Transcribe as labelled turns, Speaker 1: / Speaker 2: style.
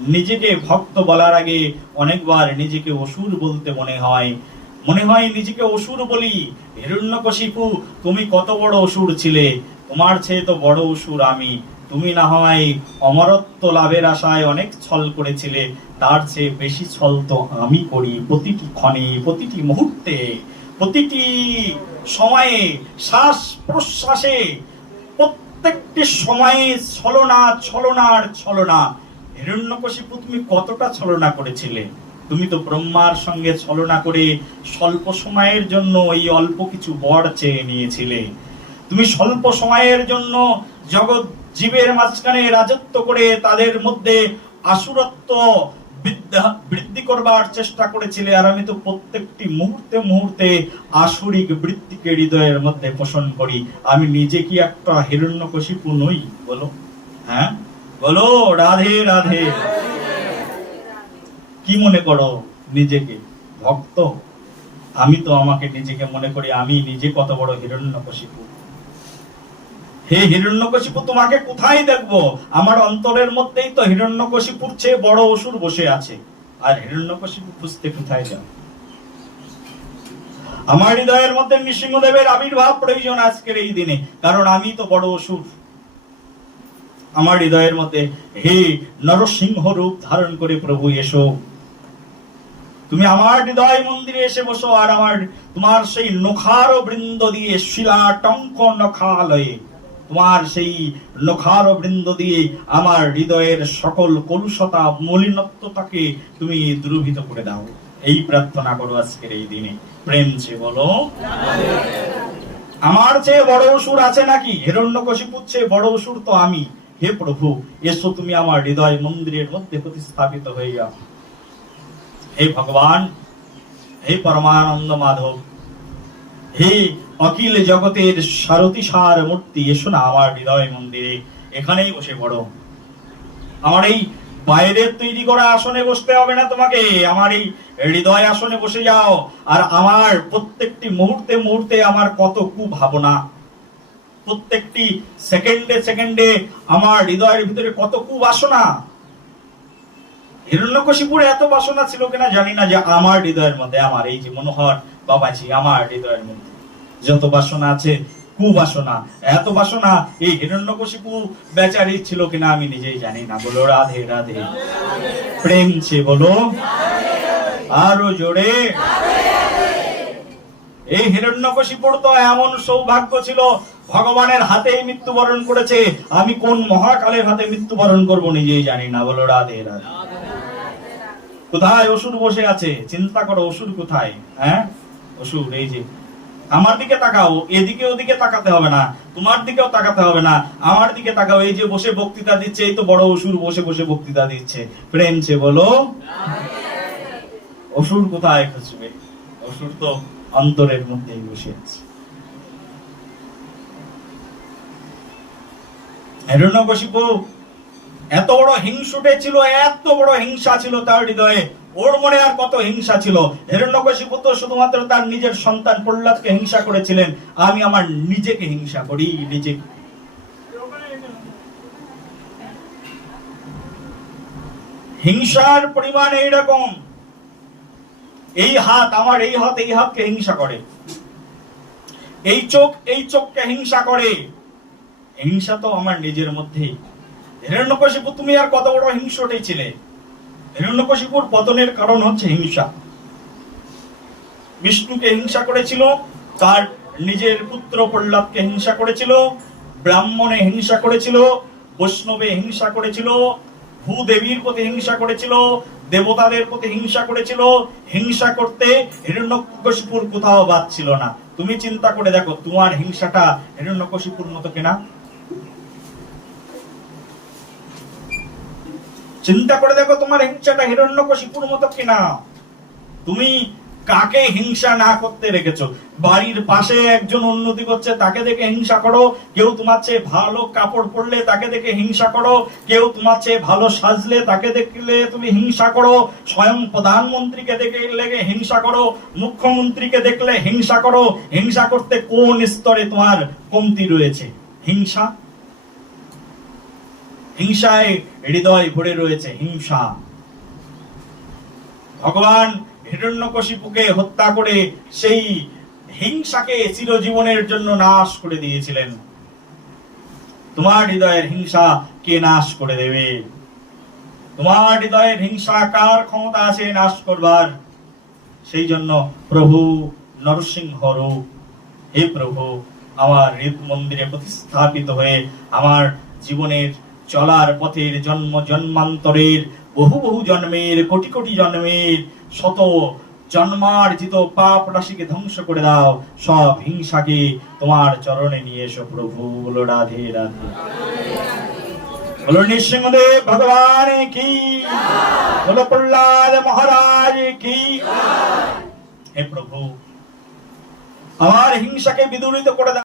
Speaker 1: নিজেকে ভক্ত বলার আগে অনেকবার নিজেকে অসুর বলতে মনে হয়। মনে হয় নিজেকে অসুর বলি। হিরণ্যকশিপু, তুমি কত বড় অসুর ছিলে? তোমার চেয়ে তো বড় অসুর আমি। তুমি না হয় অমরত্ব লাভের আশায় অনেক ছল করেছিলে। তার চেয়ে বেশি ছল তো আমি করি প্রতিটি ক্ষণে, প্রতিটি মুহূর্তে, প্রতিটি সময়ে, শ্বাস প্রশ্বাসে। প্রত্যেকটি সময়ে ছলনা, ছলনার ছলনা। হিরণ্যকশিপু তুমি কতটা ছলনা করেছিলে? তুমি তো ব্রহ্মার সঙ্গে ছলনা করে স্বল্প সময়ের জন্য এই অল্প কিছু বর চেয়ে নিয়েছিলে। তুমি স্বল্প সময়ের জন্য জগৎ জীবের মাঝখানে রাজত্ব করে তাদের মধ্যে আসুরত্ব বৃদ্ধি করবার চেষ্টা করেছিলে, আর আমি তো প্রত্যেকটি মুহূর্তে মুহূর্তে আসুরিক বৃত্তিকে হৃদয়ের মধ্যে পোষণ করি। আমি নিজে কি একটা হিরণ্যকশিপু নই বলো। হ্যাঁ? বলো, রাধে রাধে। কি মনে করো নিজেকে? ভক্ত? আমি তো আমাকে নিজেকে মনে করি, আমি নিজে কত বড় হিরণ্যকশিপু। হে হিরণ্যকশিপু, তোমাকে কোথায় দেখব? আমার অন্তরের মধ্যেই তো হিরণ্যকশিপুর চেয়ে বড় অসুর বসে আছে। আর হিরণ্যকশিপু খুঁজতে কোথায় যাও? আমার হৃদয়ের মধ্যে নৃসিংহদেবের আবির্ভাব প্রয়োজন আজকের এই দিনে, কারণ আমি তো বড় অসুর। আমার হৃদয়ের মধ্যে হে নরসিংহ রূপ ধারণ করে প্রভু এসো। তুমি আমার হৃদয় মন্দিরে এসে বসো আর আমার তোমার সেই নখার বৃন্দ দিয়ে শিলা টঙ্ক নখালয়ে তোমার সেই নখার বৃন্দ দিয়ে আমার হৃদয়ের সকল কলুষতা মলিনত্বতাকে তুমি দ্রুভিত করে দাও। এই প্রার্থনা করো আজকের এই দিনে। প্রেম সে বলো। আমার চেয়ে বড় অসুর আছে নাকি? হিরণ্যকশিপুর চেয়ে বড় অসুর তো আমি। হে প্রভু, এসো তুমি আমার হৃদয় মন্দিরের মধ্যে প্রতিস্থাপিত হয়ে যাও। হে ভগবান, হে পরমানন্দ মাধব, হে অখিল জগতের সারথী সার মূর্তি, এসো না আমার হৃদয় মন্দিরে, এখানেই বসে পড়ো। আমার এই বাইরের তৈরি করা আসনে বসতে হবে না তোমাকে, আমার এই হৃদয় আসনে বসে যাও। আর আমার প্রত্যেকটি মুহূর্তে মুহূর্তে আমার কত কু ভাবনা প্রত্যেকটি সেকেন্ডে সেকেন্ডে আমার হৃদয়ের ভিতরে কত কু বাসনা হিরণ্যকশিপুরে এত বাসনা ছিল কিনা জানি না যে আমার হৃদয়ের মধ্যে, আমার এই যে মনোহর বাবাজি, আমার হৃদয়ের মধ্যে যত বাসনা আছে, কুবাসনা। এত বাসনা এই হিরণ্যকশিপু বেচারি ছিল কিনা আমি নিজেই জানি না। বলো, রাধে রাধে। প্রেম সে বলো, আরও জোরে। এই হিরণ্যকশিপুর তো এমন সৌভাগ্য ছিল ভগবানের হাতেই মৃত্যুবরণ করেছে। আমি কোন মহাকালের হাতে মৃত্যুবরণ করব নিজেই জানি না। বলো, রাধে রাধে। কোথায় অসুর বসে আছে? চিন্তা করো, অসুর কোথায়? হ্যাঁ? অসুর, এই যে। আমার দিকে তাকাও, এদিকে ওদিকে তাকাতে হবে না। তোমার দিকেও তাকাতে হবে না। আমার দিকে তাকাও, এই যে বসে বক্তৃতা দিচ্ছে, এই তো বড় অসুর বসে বসে বক্তৃতা দিচ্ছে। প্রেম সে বলো। অসুর কোথায় খুঁজবে? অসুর তো অন্তরের মধ্যেই বসে আছে। হিরণ্যকশিপু এত বড় হিংসুটে ছিল, এত বড় হিংসা ছিল তার হৃদয়ে। ওর মনে আর কত হিংসা ছিল? হিরণ্যকশিপু তো শুধুমাত্র তার নিজের সন্তান প্রহ্লাদকে হিংসা করেছিলেন। আমি আমার নিজেকে হিংসা করি, নিজে। হিংসার পরিমাণ এইরকম। এই হাত, আমার এই হাত, এই হাতকে হিংসা করে। এই চোখ, এই চোখকে হিংসা করে। হিংসা তো আমার নিজের মধ্যেই। হিরণ্যকশিপু, তুমি আর কত বড় হিংসটেই ছিলে। হিরণ্যকশিপুর পতনের কারণ হচ্ছে হিংসা। বিষ্ণুকে হিংসা করেছিল, তার নিজের পুত্র প্রহ্লাদকে হিংসা করেছিল, ব্রাহ্মণে হিংসা করেছিল, বৈষ্ণবে হিংসা করেছিল, ভূদেবীর প্রতি হিংসা করেছিল, দেবতাদের প্রতি হিংসা করেছিল। হিংসা করতে হিরণ্যকশিপুর কোথাও বাদ ছিল না। তুমি চিন্তা করে দেখো, তোমার হিংসাটা হিরণ্যকশিপুর মতো কিনা? চিন্তা করে দেখো তোমার হিংসাটা হিরণ্যকশিপুর মতো কিনা। তুমি কাকে হিংসা না করতে রেখেছো? বাড়ির পাশে একজন উন্নতি করছে, তাকে দেখে হিংসা করো। কেউ তোমার চেয়ে ভালো কাপড় পরলে তাকে দেখে হিংসা করো। কেউ তোমার চেয়ে ভালো সাজলে তাকে দেখলে তুমি হিংসা করো। স্বয়ং প্রধানমন্ত্রীকে দেখে লেগে হিংসা করো। মুখ্যমন্ত্রীকে দেখলে হিংসা করো। হিংসা করতে কোন স্তরে তোমার কমতি রয়েছে? হিংসা হিংসায় হৃদয় ভরে রয়েছে হিংসা। ভগবান হিরণ্যকশিপুকে হত্যা করে সেই হিংসাকে চিরজীবনের জন্য নাশ করে দিয়েছিলেন। তোমার হৃদয়ের হিংসা কে নাশ করে দেবে? তোমার হৃদয়ের হিংসা কার ক্ষমতা আছে নাশ করবার? সেই জন্য প্রভু নরসিংহ রূপ, হে প্রভু, আমার হৃদ মন্দিরে প্রতিস্থাপিত হয়ে আমার জীবনের চলার পথের জন্ম জন্মান্তরের বহু বহু জন্মের, কোটি কোটি জন্মের, শত জন্মার্জিত পাপ রাশিকে ধ্বংস করে দাও, সব হিংসাকে তোমার চরণে নিয়ে এসো প্রভু, বলো রাধে রাধে। ভগবান কি? মহারাজ কি? হে প্রভু, আমার হিংসাকে বিদূরিত করে দাও।